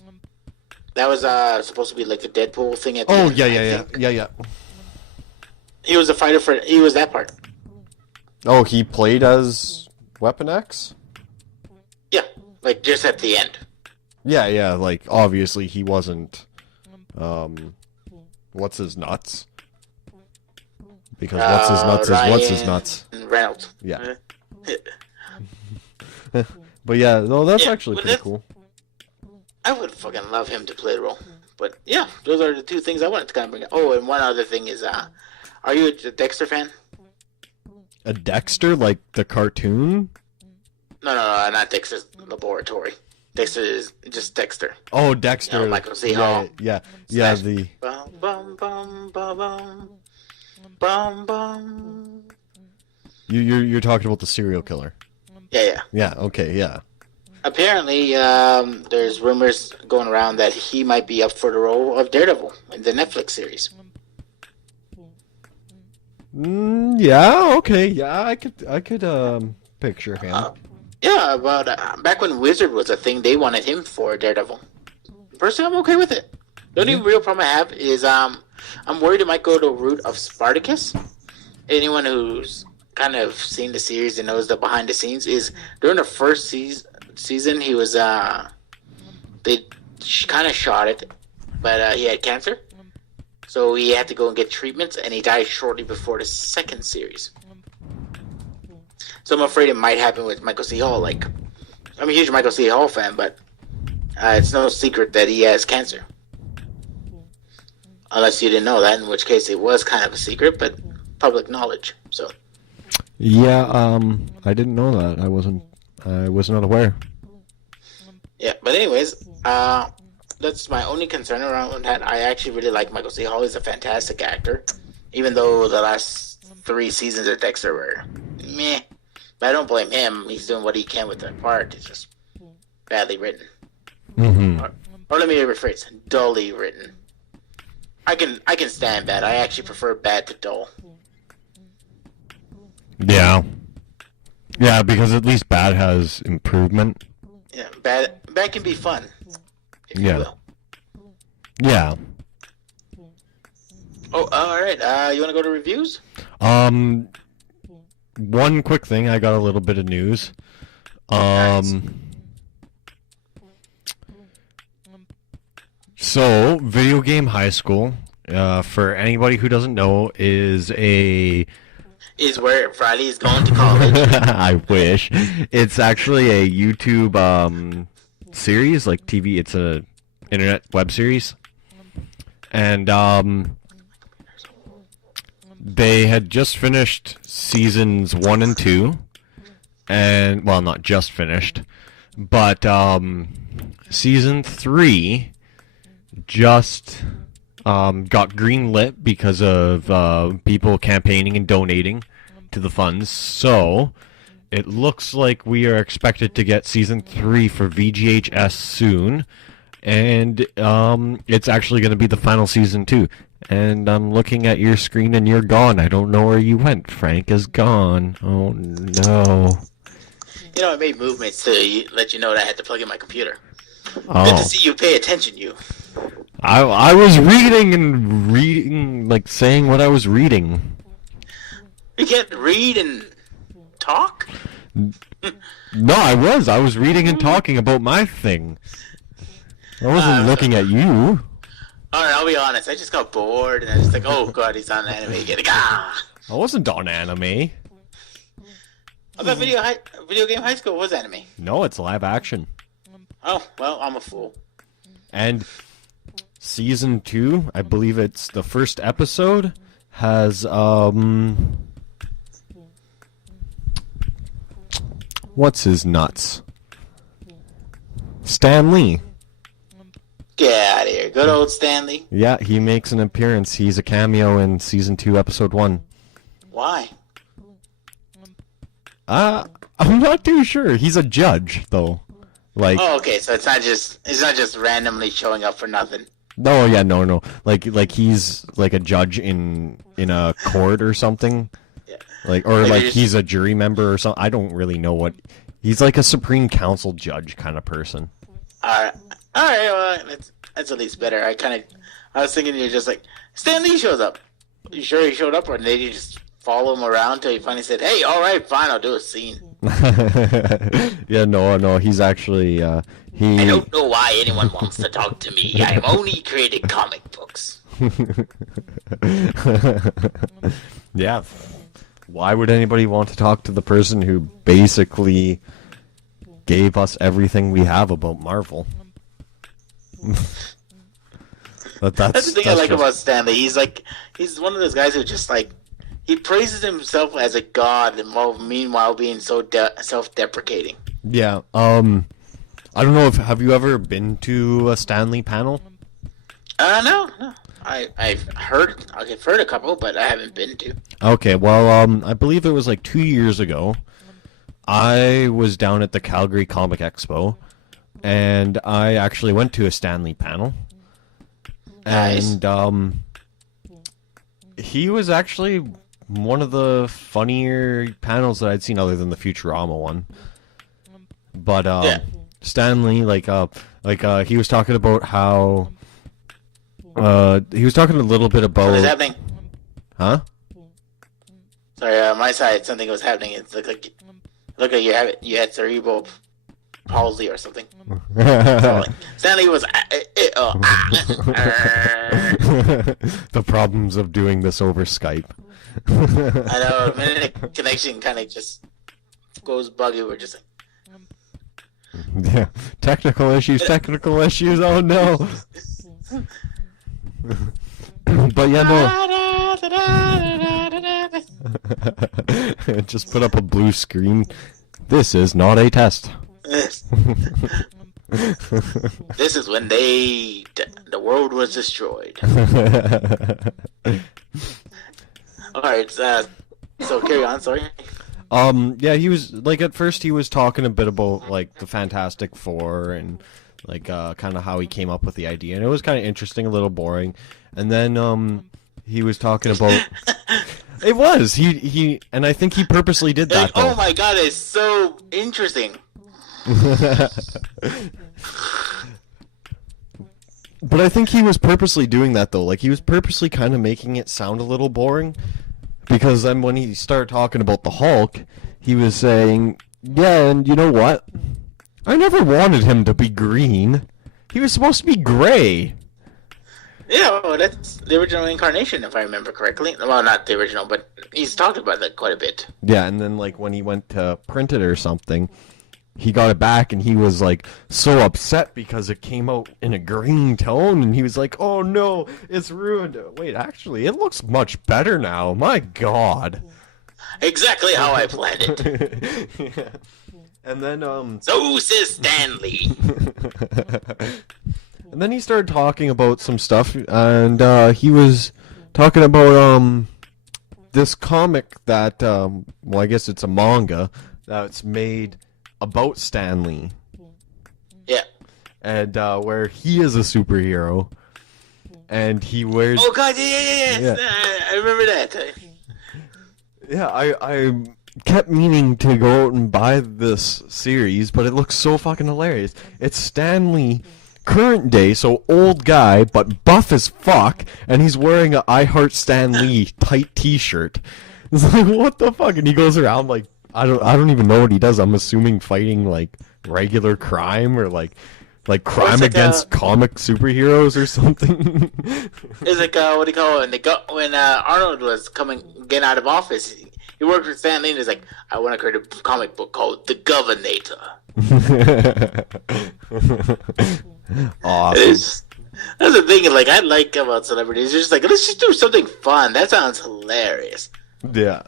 That was supposed to be like the Deadpool thing at the end, yeah. He was a fighter he was that part. Oh, he played as Weapon X? Yeah, like just at the end. Yeah, like obviously he wasn't what's his nuts? Because what's his nuts is what's his nuts. Reynolds. Yeah. But yeah, no, that's actually pretty cool. I would fucking love him to play the role. But yeah, those are the two things I wanted to kind of bring up. Oh, and one other thing is, are you a Dexter fan? A Dexter, like the cartoon? No, not Dexter's Laboratory. Dexter is just Dexter. Oh, Dexter. Michael C. Hall. Yeah. Bum, bum, bum, bum, bum. Bum, bum. You're talking about the serial killer. Yeah. Yeah, okay, yeah. Apparently, there's rumors going around that he might be up for the role of Daredevil in the Netflix series. Yeah, okay, yeah, I could picture him. Yeah, but back when Wizard was a thing, they wanted him for Daredevil. Personally, I'm okay with it. The only real problem I have is I'm worried it might go the route of Spartacus. Anyone who's kind of seen the series and knows the behind the scenes is during the first season he was they kind of shot it, but he had cancer, so he had to go and get treatments, and he died shortly before the second series. So I'm afraid it might happen with Michael C. Hall. Like, I'm a huge Michael C. Hall fan, but it's no secret that he has cancer. Unless you didn't know that, in which case it was kind of a secret, but public knowledge. So. Yeah, I didn't know that. I was not aware. Yeah, but anyways, that's my only concern around that. I actually really like Michael C. Hall. He's a fantastic actor, even though the last 3 seasons of Dexter were meh. But I don't blame him. He's doing what he can with that part. It's just badly written. Mm-hmm. Or let me rephrase, dully written. I can stand bad. I actually prefer bad to dull. Yeah. Yeah, because at least bad has improvement. Yeah, bad can be fun. If you will. Yeah. Oh, all right. You want to go to reviews? One quick thing. I got a little bit of news. So, Video Game High School, for anybody who doesn't know, is where Friday is going to college. I wish. It's actually a YouTube series, like TV. It's a internet web series, and they had just finished seasons 1 and 2, and well, not just finished, but season 3 just got greenlit because of people campaigning and donating to the funds. So it looks like we are expected to get season 3 for VGHS soon, and it's actually going to be the final season too. And I'm looking at your screen and you're gone. I don't know where you went. Frank is gone. Oh no. You know, I made movements to let you know that I had to plug in my computer. Oh. Good to see you pay attention, you. I was reading, like saying what I was reading. You can't read and talk? No, I was reading and talking about my thing. I wasn't looking at you. Alright, I'll be honest. I just got bored, and I was like, oh god, he's on anime again. Ah! I wasn't on anime. I thought video game high school was anime. No, it's live action. Oh, well, I'm a fool. And season 2, I believe it's the first episode, has what's his nuts? Stan Lee. Get out of here. Good old Stanley. Yeah, he makes an appearance. He's a cameo in season 2, episode 1. Why? I'm not too sure. He's a judge, though. Like. Oh, okay. So it's not just randomly showing up for nothing. No, yeah, no. Like he's like a judge in a court or something. Yeah. Like he's a jury member or something. I don't really know what. He's like a Supreme Council judge kind of person. All right. Well, that's at least better. I was thinking you're just like Stan Lee shows up. You sure he showed up, or did you just follow him around till he finally said, "Hey, all right, fine, I'll do a scene." Yeah, no. He's actually he. I don't know why anyone wants to talk to me. I have only created comic books. Yeah. Why would anybody want to talk to the person who basically gave us everything we have about Marvel? That's the thing I like about Stanley. He's one of those guys who just like he praises himself as a god, while meanwhile being so self-deprecating. Yeah. I don't know if have you ever been to a Stanley panel? No. I've heard a couple, but I haven't been to. Okay, well, I believe it was like 2 years ago. I was down at the Calgary Comic Expo, and I actually went to a Stanley panel. Nice. And he was actually one of the funnier panels that I'd seen, other than the Futurama one. But yeah. Stanley, he was talking about how. He was talking a little bit about. What is happening? Huh? Sorry, on my side, something was happening. It looked like you had cerebral palsy or something. So, Stanley was. The problems of doing this over Skype. I know, the internet connection kind of just goes buggy. We're just like, yeah, technical issues. Oh no. But yeah, no. Just put up a blue screen. This is not a test. This is when the world was destroyed. Alright, so carry on, sorry. Yeah, he was, like, at first he was talking a bit about, like, the Fantastic Four and, like, kind of how he came up with the idea, and it was kind of interesting, a little boring, and then, he was talking about... It was! He and I think he purposely did that, though. Oh my god, it's so interesting! But I think he was purposely doing that, though. Like, he was purposely kind of making it sound a little boring. Because then when he started talking about the Hulk, he was saying, yeah, and you know what? I never wanted him to be green. He was supposed to be gray. Yeah, well, that's the original incarnation, if I remember correctly. Well, not the original, but he's talked about that quite a bit. Yeah, and then, like, when he went to print it or something, he got it back, and he was like so upset because it came out in a green tone, and he was like, "Oh no, it's ruined." Wait, actually, it looks much better now. My God. Exactly how I planned it. Yeah. And then So says Stanley. and then he started talking about some stuff, and he was talking about this comic that well, I guess it's a manga that's made about Stan Lee. Yeah. And where he is a superhero, and he wears. Oh God! Yeah. I remember that. Yeah, I kept meaning to go out and buy this series, but it looks so fucking hilarious. It's Stan Lee, current day, so old guy, but buff as fuck, and he's wearing a I Heart Stan Lee tight T-shirt. It's like, what the fuck? And he goes around like I don't even know what he does. I'm assuming fighting like regular crime or like crime against comic superheroes or something. It's like what do you call it? When Arnold was getting out of office, he worked with Stan Lee and he's like, I want to create a comic book called The Governator. Awesome. That's the thing. Like I like about celebrities. It's just like, let's just do something fun. That sounds hilarious. Yeah.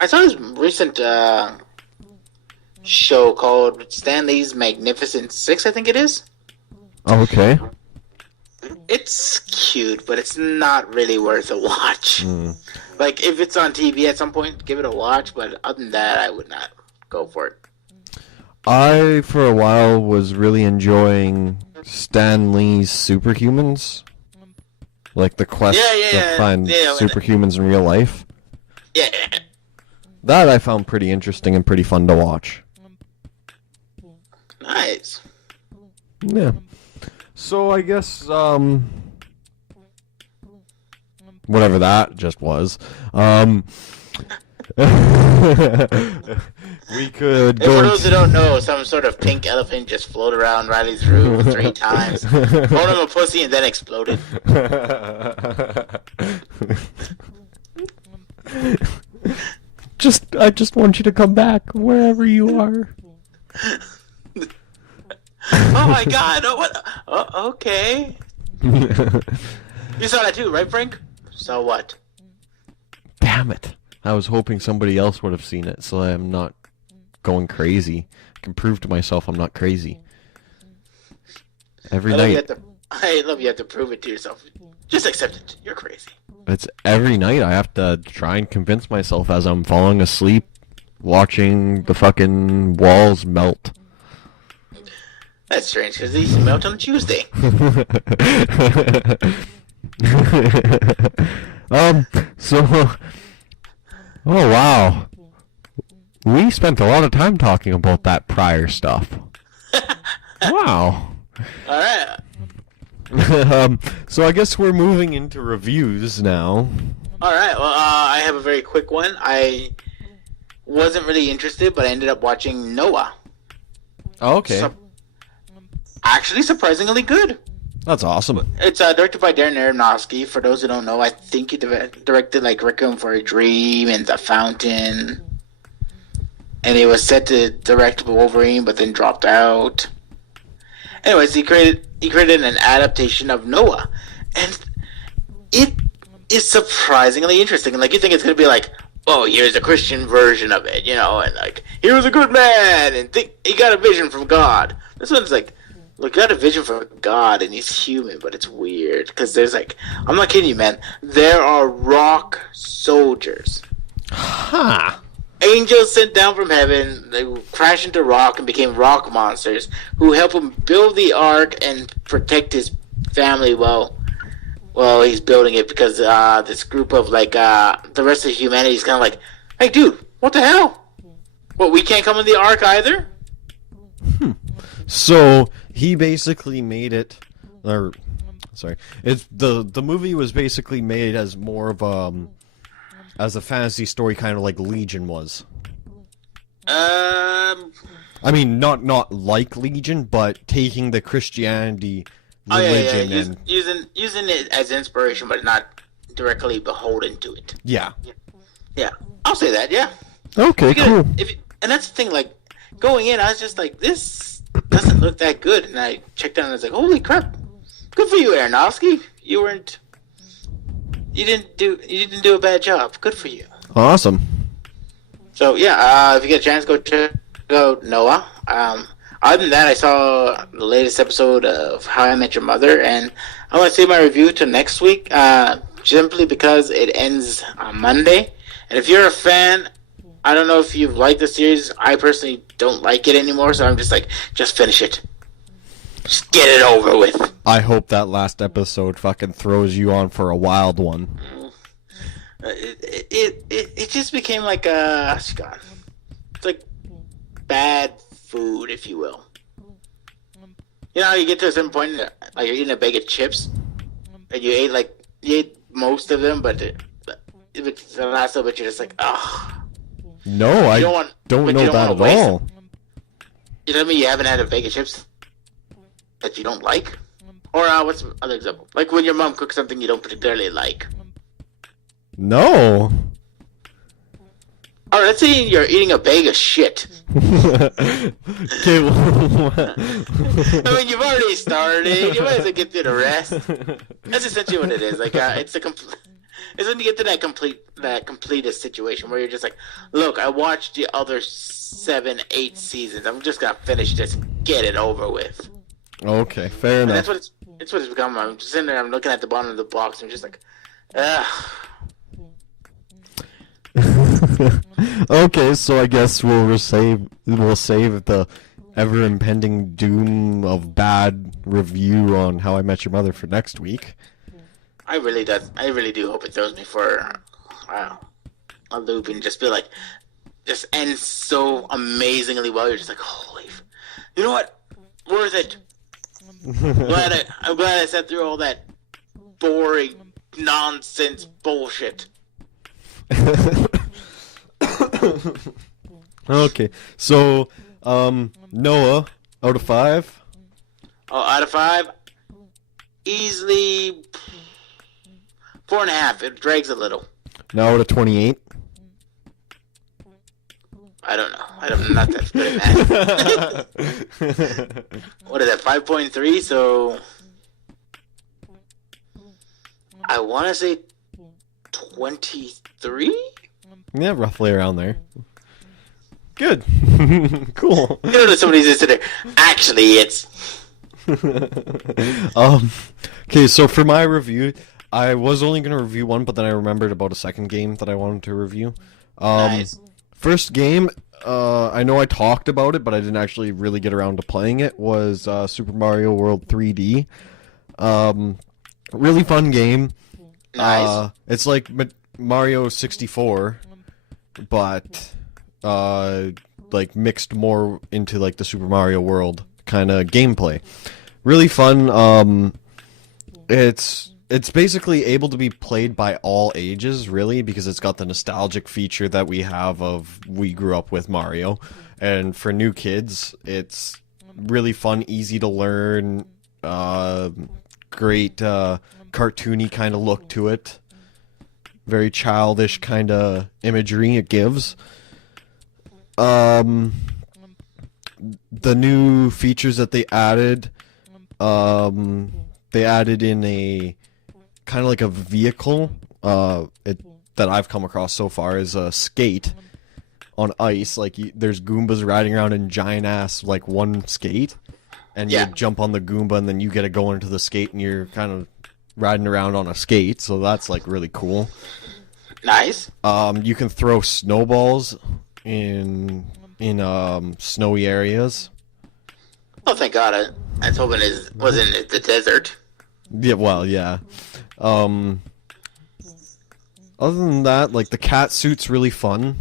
I saw this recent show called Stanley's Magnificent Six, I think it is. Okay. It's cute, but it's not really worth a watch. Like, if it's on TV at some point, give it a watch, but other than that, I would not go for it. I, for a while, was really enjoying Stan Lee's Superhumans. Like the quest to find superhumans in real life. Yeah. That I found pretty interesting and pretty fun to watch. Nice. Yeah. So I guess whatever that just was. We could go. For those who don't know, some sort of pink elephant just floated around Riley's room 3 times, called him a pussy, and then exploded. I just want you to come back wherever you are. Oh my God! Oh, what? Oh, okay. You saw that too, right, Frank? So what? Damn it! I was hoping somebody else would have seen it, so I'm not going crazy. I can prove to myself I'm not crazy. Every night. I love you have to prove it to yourself. Just accept it. You're crazy. It's every night I have to try and convince myself as I'm falling asleep, watching the fucking walls melt. That's strange, because these melt on Tuesday. Oh wow. We spent a lot of time talking about that prior stuff. Wow. Alright. So I guess we're moving into reviews now. Alright, well, I have a very quick one. I wasn't really interested, but I ended up watching Noah. Oh, okay. Actually, surprisingly good. That's awesome. It's directed by Darren Aronofsky. For those who don't know, I think he directed like Requiem for a Dream and The Fountain. And he was set to direct Wolverine, but then dropped out. Anyways, he created an adaptation of Noah, and it is surprisingly interesting. Like, you think it's gonna be like, oh, here's a Christian version of it, you know, and like, he was a good man, and he got a vision from God. This one's like, look, he got a vision from God, and he's human, but it's weird because there's like, I'm not kidding you, man. There are rock soldiers. Huh. Angels sent down from heaven, they crashed into rock and became rock monsters who help him build the ark and protect his family while he's building it, because this group of like the rest of humanity is kind of like, hey dude, what the hell? What, we can't come in the ark either? So he basically made it, it's the movie was basically made as more of as a fantasy story, kind of like Legion was. I mean, not like Legion, but taking the Christianity religion and using it as inspiration, but not directly beholden to it. Yeah. Yeah, I'll say that. Yeah. Okay, cool. And that's the thing. Like, going in, I was just like, this doesn't look that good. And I checked out and I was like, holy crap. Good for you, Aronofsky. You didn't do a bad job. Good for you. Awesome. So yeah, if you get a chance, go check out Noah. Other than that, I saw the latest episode of How I Met Your Mother, and I want to save my review to next week, simply because it ends on Monday. And if you're a fan, I don't know if you've liked the series. I personally don't like it anymore, so I'm just like, just finish it. Just get it over with. I hope that last episode fucking throws you on for a wild one. It just became like it's like bad food, if you will. You know how you get to a certain point, like you're eating a bag of chips, and you ate most of them, but the last little bit you're just like, oh. No, I don't know that at all. You know what I mean? You haven't had a bag of chips that you don't like? Or what's another example? Like when your mom cooks something you don't particularly like. No. Or let's say you're eating a bag of shit. Okay, I mean, you've already started. You might as well get through the rest. That's essentially what it is. Like, it's when you get to that completist situation where you're just like, look, I watched the other 7, 8 seasons. I'm just gonna finish this, get it over with. Okay, fair enough. And that's what it's become. I'm just sitting there. I'm looking at the bottom of the box. And I'm just like, ugh. Okay, so I guess we'll save the ever-impending doom of bad review on How I Met Your Mother for next week. I really do hope it throws me for a loop and just ends so amazingly well. You're just like, holy, you know what? Worth it. I'm glad I sat through all that boring nonsense bullshit. Okay, so Noah, out of 5? Oh, out of 5, easily 4.5. It drags a little. Now out of 28? I don't know. I'm not that good at math. What is that? 5.3. So I want to say 23. Yeah, roughly around there. Good. Cool. You know that somebody's just sitting there. Actually, it's. Okay, so for my review, I was only going to review one, but then I remembered about a second game that I wanted to review. Nice. First game, I know I talked about it, but I didn't actually really get around to playing it, was Super Mario World 3D. Really fun game. Nice. It's like Mario 64, but like mixed more into like the Super Mario World kind of gameplay. Really fun. It's basically able to be played by all ages, really, because it's got the nostalgic feature that we have of we grew up with Mario. And for new kids, it's really fun, easy to learn, great cartoony kind of look to it. Very childish kind of imagery it gives. The new features that they added in a kind of like a vehicle that I've come across so far is a skate on ice. Like there's Goombas riding around in giant ass like one skate, and you jump on the Goomba and then you get to go into the skate and you're kind of riding around on a skate. So that's like really cool. Nice. You can throw snowballs in snowy areas. Oh, thank God! I was hoping it wasn't in the desert. Yeah, well, yeah. Other than that, like the cat suit's really fun.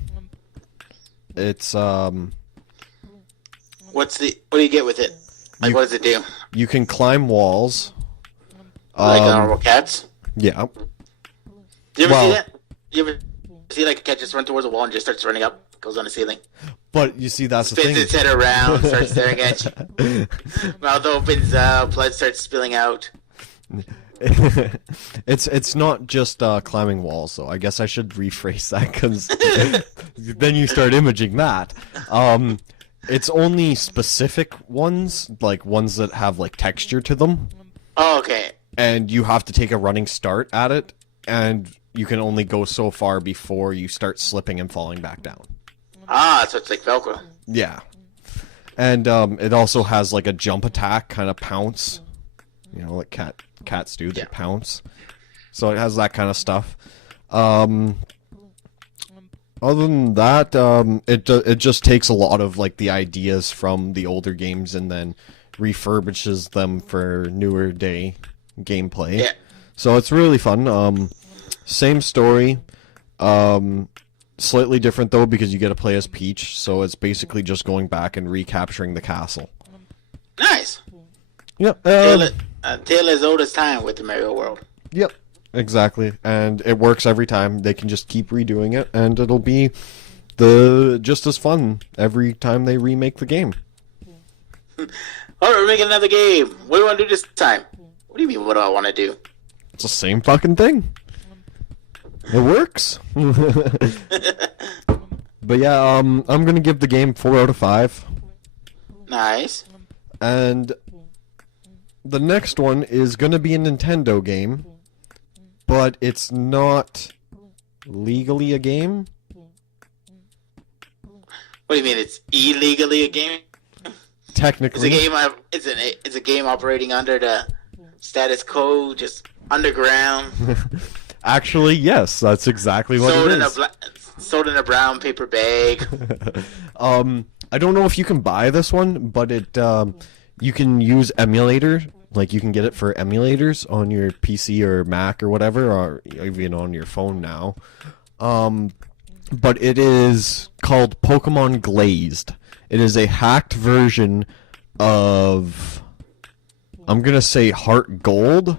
It's What do you get with it? Like, what does it do? You can climb walls. Like normal cats? Yeah. Do you ever see that? You ever see like a cat just run towards a wall and just starts running up, goes on the ceiling? But you see, that's the Spins thing. its head around, starts staring at you. Mouth opens up, blood starts spilling out. It's not just climbing walls, so I guess I should rephrase that because then you start imaging that. It's only specific ones, like ones that have like texture to them. Oh, okay. And you have to take a running start at it, and you can only go so far before you start slipping and falling back down. Ah, so it's like Velcro. Yeah. And it also has like a jump attack, kind of pounce. You know, like cats do, they pounce. So it has that kind of stuff. Other than that, it just takes a lot of like the ideas from the older games and then refurbishes them for newer day gameplay. Yeah. So it's really fun. Same story. Slightly different though because you get to play as Peach, so it's basically just going back and recapturing the castle. Nice. Yep. Tale as old as time with the Mario World. Yep. Exactly. And it works every time. They can just keep redoing it and it'll be just as fun every time they remake the game. Alright, we're making another game. What do you want to do this time? What do you mean, what do I want to do? It's the same fucking thing. It works. But yeah, I'm gonna give the game 4 out of 5. Nice. And the next one is gonna be a Nintendo game, but it's not legally a game. What do you mean, it's illegally a game? Technically. It's a game operating under the status quo, just underground. Actually, yes, that's exactly what it is. Sold in a brown paper bag. I don't know if you can buy this one, but you can use emulator. Like, you can get it for emulators on your PC or Mac or whatever, or even on your phone now. But it is called Pokemon Glazed. It is a hacked version of, I'm gonna say, Heart Gold.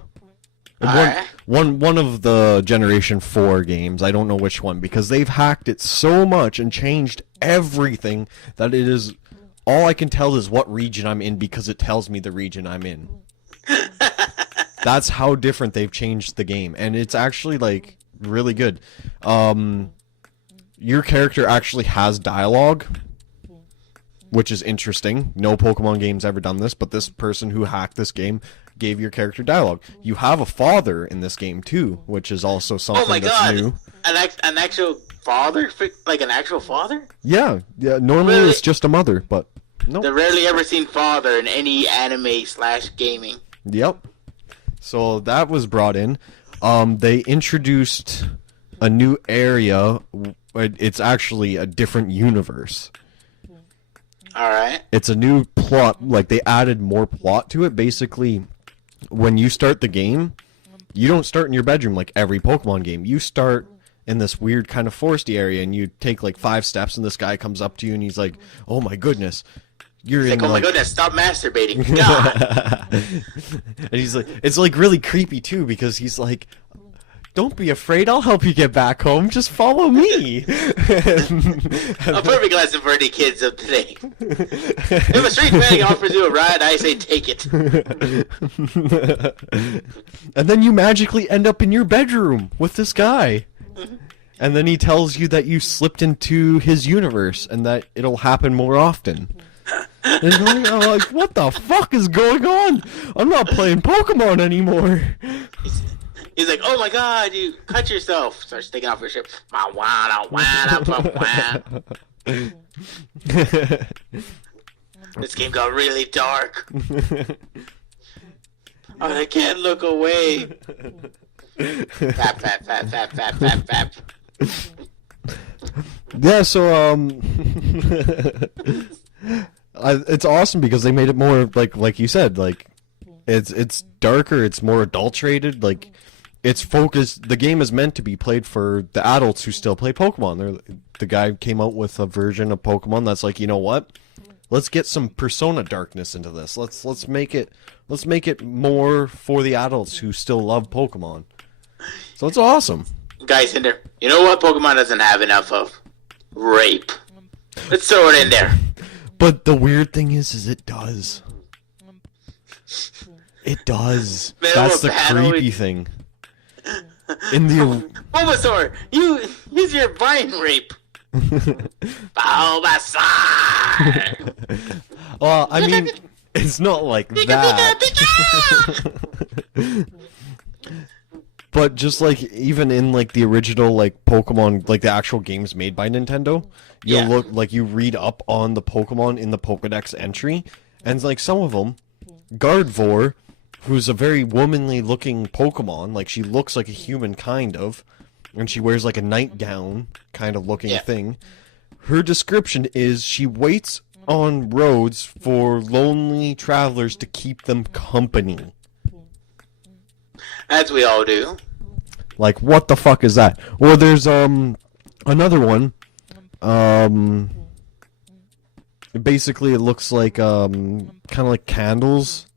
One of the Generation 4 games. I don't know which one, because they've hacked it so much and changed everything that it is... All I can tell is what region I'm in because it tells me the region I'm in. That's how different they've changed the game. And it's actually, like, really good. Your character actually has dialogue, which is interesting. No Pokemon game's ever done this, but this person who hacked this game gave your character dialogue. You have a father in this game too, which is also something that's new. An actual father? Like an actual father? Yeah. Normally Really? it's just a mother, but no. They're rarely ever seen father in any anime/gaming. Yep. So that was brought in. They introduced a new area. It's actually a different universe. Alright. It's a new plot. Like, they added more plot to it. Basically, when you start the game, you don't start in your bedroom like every Pokemon game. You start in this weird kind of foresty area, and you take like 5 steps, and this guy comes up to you, and he's like, "Oh my goodness, you're in." Oh my goodness, stop masturbating! God. And he's like, it's like really creepy too, because he's like, "Don't be afraid, I'll help you get back home. Just follow me." A perfect lesson for any kids of today. If a street bag offers you a ride, I say take it. And then you magically end up in your bedroom with this guy. And then he tells you that you slipped into his universe and that it'll happen more often. And I'm like, what the fuck is going on? I'm not playing Pokemon anymore. He's like, oh my god, you cut yourself. Starts taking off your shirt. This game got really dark. Oh, I can't look away. Fap, fap, fap, fap, fap, fap, fap. Yeah, so it's awesome because they made it more like you said, like it's darker, it's more adulterated, like it's focused. The game is meant to be played for the adults who still play Pokemon. The guy came out with a version of Pokemon that's like, you know what? Let's get some Persona darkness into this. Let's make it more for the adults who still love Pokemon. So it's awesome. Guys in there, you know what Pokemon doesn't have enough of? Rape. Let's throw it in there. But the weird thing is it does. It does. That's the creepy thing. In the Bulbasaur, use your vine rape. Bulbasaur! Well, I mean, it's not like that. But just like even in like the original like Pokemon, like the actual games made by Nintendo, you Yeah. look like you read up on the Pokemon in the Pokedex entry, and like some of them, Gardevoir, who's a very womanly looking Pokemon, like she looks like a human kind of, and she wears like a nightgown kind of looking thing. Her description is she waits on roads for lonely travelers to keep them company. As we all do. Like, what the fuck is that? Or there's another one. Basically it looks like kind of like candles.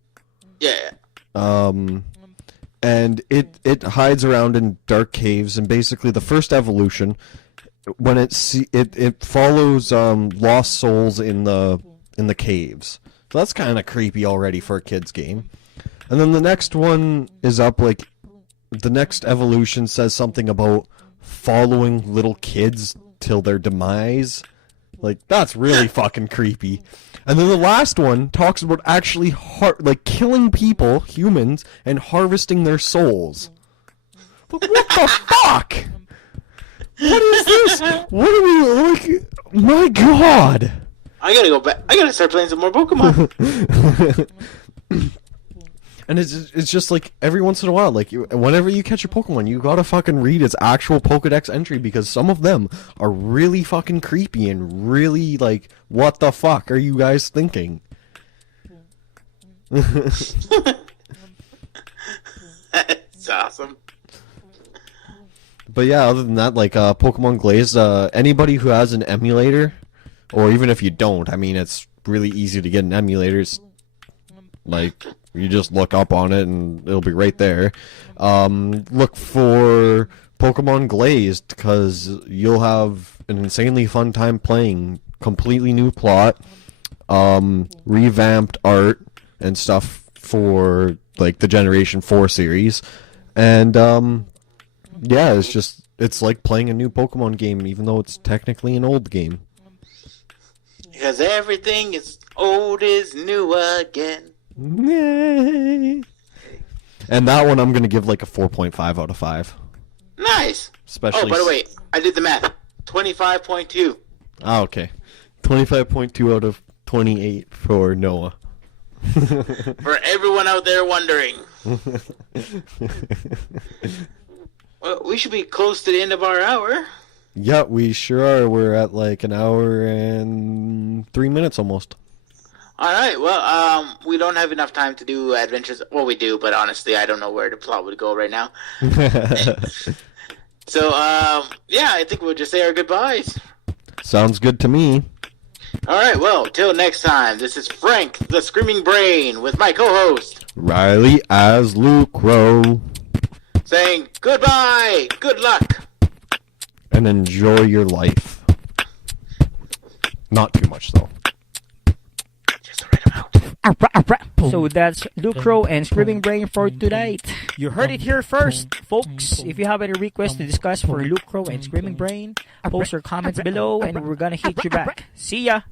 Yeah. And it hides around in dark caves, and basically the first evolution, when it follows lost souls in the caves. So that's kind of creepy already for a kid's game. And then the next one is up, like, the next evolution says something about following little kids till their demise. Like, that's really fucking creepy. And then the last one talks about actually killing people, humans, and harvesting their souls. Like, what the fuck? What is this? What are we, like, my god! I gotta go back. I gotta start playing some more Pokemon. And it's just like every once in a while, like whenever you catch a Pokemon, you gotta fucking read its actual Pokedex entry, because some of them are really fucking creepy and really like, what the fuck are you guys thinking? It's awesome. But yeah, other than that, like Pokemon Glaze, anybody who has an emulator, or even if you don't, I mean, it's really easy to get an emulator. It's like, you just look up on it and it'll be right there. Look for Pokemon Glazed, because you'll have an insanely fun time playing. Completely new plot, revamped art and stuff for like the Generation 4 series. And yeah, it's like playing a new Pokemon game, even though it's technically an old game. Because everything is old is new again. Yay. And that one I'm going to give like a 4.5 out of 5. Nice. Especially. Oh, by the way, I did the math. 25.2. Oh, okay. 25.2 out of 28 for Noah. For everyone out there wondering. Well, we should be close to the end of our hour. Yeah, we sure are. We're at like an hour and 3 minutes almost. All right. Well, we don't have enough time to do adventures. Well, we do, but honestly, I don't know where the plot would go right now. So, yeah, I think we'll just say our goodbyes. Sounds good to me. All right. Well, till next time. This is Frank, the Screaming Brain, with my co-host Riley as Lucro. saying goodbye, good luck, And enjoy your life. Not too much, though. just the right amount. So that's Lucro and Screaming Brain for tonight. You heard it here first, folks. If you have any requests to discuss for Lucro and Screaming Brain, post your comments below and we're gonna hit you back. See ya!